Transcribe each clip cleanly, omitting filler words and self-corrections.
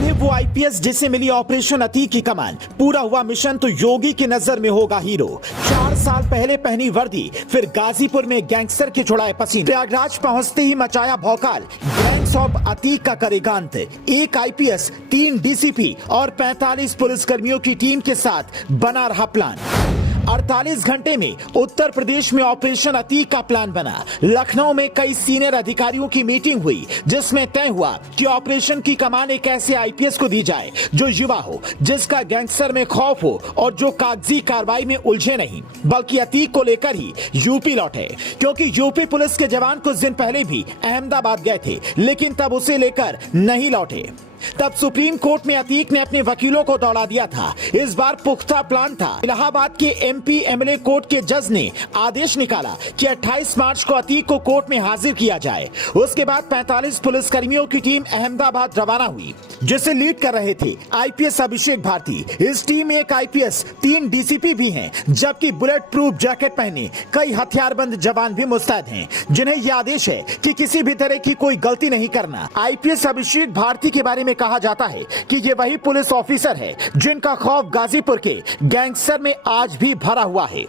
कौन है वो आईपीएस जिसे मिली ऑपरेशन अतीक की कमान? पूरा हुआ मिशन तो योगी की नजर में होगा हीरो। 4 साल पहले पहनी वर्दी, फिर गाजीपुर में गैंगस्टर के छुड़ाए पसीने, प्रयागराज पहुंचते ही मचाया भौकाल। गैंग्स ऑफ अतीक का करेगा अंत। एक आईपीएस, 3 डीसीपी और 45 पुलिसकर्मियों की टीम के साथ बना रहा प्लान। 48 घंटे में उत्तर प्रदेश में ऑपरेशन अतीक का प्लान बना। लखनऊ में कई सीनियर अधिकारियों की मीटिंग हुई, जिसमें तय हुआ कि ऑपरेशन की कमान एक ऐसे आईपीएस को दी जाए जो युवा हो, जिसका गैंगस्टर में खौफ हो और जो कागजी कार्रवाई में उलझे नहीं, बल्कि अतीक को लेकर ही यूपी लौटे। क्योंकि यूपी पुलिस के जवान कुछ दिन पहले भी अहमदाबाद गए थे, लेकिन तब उसे लेकर नहीं लौटे। तब सुप्रीम कोर्ट में अतीक ने अपने वकीलों को दौड़ा दिया था। इस बार पुख्ता प्लान था। इलाहाबाद के एमपी एमएलए कोर्ट के जज ने आदेश निकाला कि 28 मार्च को अतीक को कोर्ट में हाजिर किया जाए। उसके बाद 45 पुलिसकर्मियों की टीम अहमदाबाद रवाना हुई, जिसे लीड कर रहे थे आईपीएस अभिषेक भारती। इस टीम में एक आईपीएस, 3 डीसीपी भी हैं, जबकि बुलेट प्रूफ जैकेट पहने कई हथियारबंद जवान भी मुस्तैद हैं, जिन्हें यह आदेश है कि किसी भी तरह की कोई गलती नहीं करना। आईपीएस अभिषेक भारती के बारे में कहा जाता है कि ये वही पुलिस ऑफिसर है जिनका खौफ गाजीपुर के गैंगस्टर में आज भी भरा हुआ है।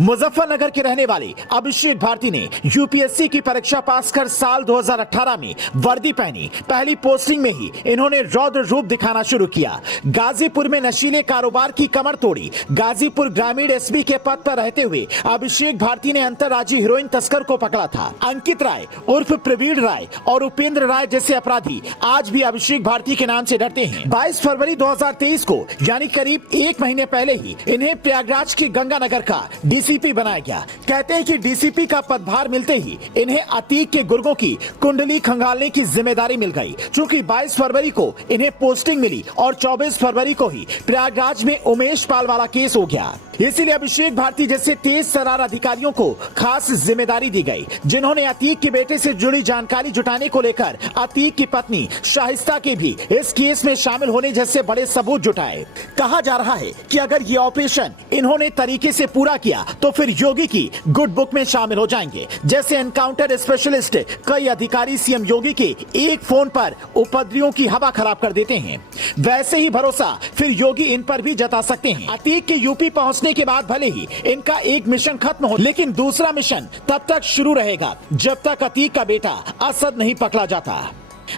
मुजफ्फरनगर के रहने वाले अभिषेक भारती ने यूपीएससी की परीक्षा पास कर साल 2018 में वर्दी पहनी। पहली पोस्टिंग में ही इन्होंने रौद्र रूप दिखाना शुरू किया। गाजीपुर में नशीले कारोबार की कमर तोड़ी। गाजीपुर ग्रामीण एसपी के पद पर रहते हुए अभिषेक भारती ने अंतर्राज्यीय हीरोइन तस्कर को पकड़ा था। अंकित राय उर्फ प्रवीण राय और उपेंद्र राय जैसे अपराधी आज भी अभिषेक भारती के नाम से डरते हैं। 22 फरवरी 2023 को, यानी करीब 1 महीने पहले ही, इन्हें प्रयागराज के गंगानगर का डीसीपी बनाया गया। कहते हैं कि डीसीपी का पदभार मिलते ही इन्हें अतीक के गुर्गों की कुंडली खंगालने की जिम्मेदारी मिल गई। चूंकि 22 फरवरी को इन्हें पोस्टिंग मिली और 24 फरवरी को ही प्रयागराज में उमेश पाल वाला केस हो गया। इसीलिए अभिषेक भारती जैसे तेज तर्रार अधिकारियों को खास जिम्मेदारी दी गई, जिन्होंने अतीक के बेटे से जुड़ी जानकारी जुटाने को लेकर अतीक की पत्नी शाहिस्ता के भी इस केस में शामिल होने जैसे बड़े सबूत जुटाए। कहा जा रहा है कि अगर ये ऑपरेशन इन्होंने तरीके से पूरा किया तो फिर योगी की गुड बुक में शामिल हो जाएंगे। जैसे एनकाउंटर स्पेशलिस्ट कई अधिकारी सीएम योगी के एक फोन पर उपद्रवियों की हवा खराब कर देते हैं, वैसे ही भरोसा फिर योगी इन पर भी जता सकते हैं। अतीक के यूपी पहुंचने के बाद भले ही इनका एक मिशन खत्म हो, लेकिन दूसरा मिशन तब तक शुरू रहेगा जब तक अतीक का बेटा असद नहीं पकड़ा जाता।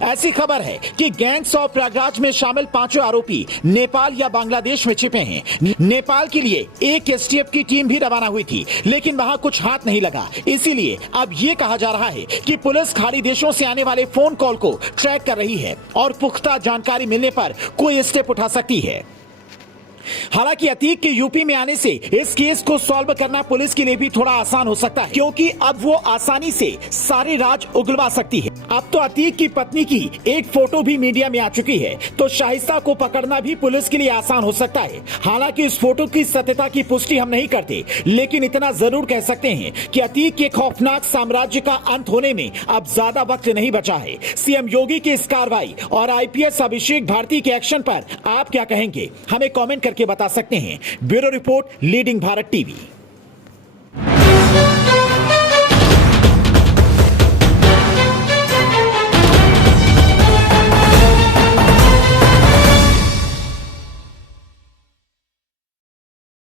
ऐसी खबर है कि गैंग्स ऑफ प्रयागराज में शामिल 5 आरोपी नेपाल या बांग्लादेश में छिपे हैं। नेपाल के लिए एक एसटीएफ की टीम भी रवाना हुई थी, लेकिन वहां कुछ हाथ नहीं लगा। इसीलिए अब ये कहा जा रहा है कि पुलिस खाड़ी देशों से आने वाले फोन कॉल को ट्रैक कर रही है और पुख्ता जानकारी मिलने पर कोई स्टेप उठा सकती है। हालांकि अतीक के यूपी में आने से इस केस को सॉल्व करना पुलिस के लिए भी थोड़ा आसान हो सकता है, क्योंकि अब वो आसानी से सारे राज उगलवा सकती है। अब तो अतीक की पत्नी की एक फोटो भी मीडिया में आ चुकी है, तो शाहिस्ता को पकड़ना भी पुलिस के लिए आसान हो सकता है। हालांकि इस फोटो की सत्यता की पुष्टि हम नहीं करते, लेकिन इतना जरूर कह सकते हैं कि अतीक के खौफनाक साम्राज्य का अंत होने में अब ज्यादा वक्त नहीं बचा है। सीएम योगी की इस कार्रवाई और आईपीएस अभिषेक भारती के एक्शन पर आप क्या कहेंगे? हमें कमेंट करके बता सकते हैं। Bureau report, leading Bharat TV.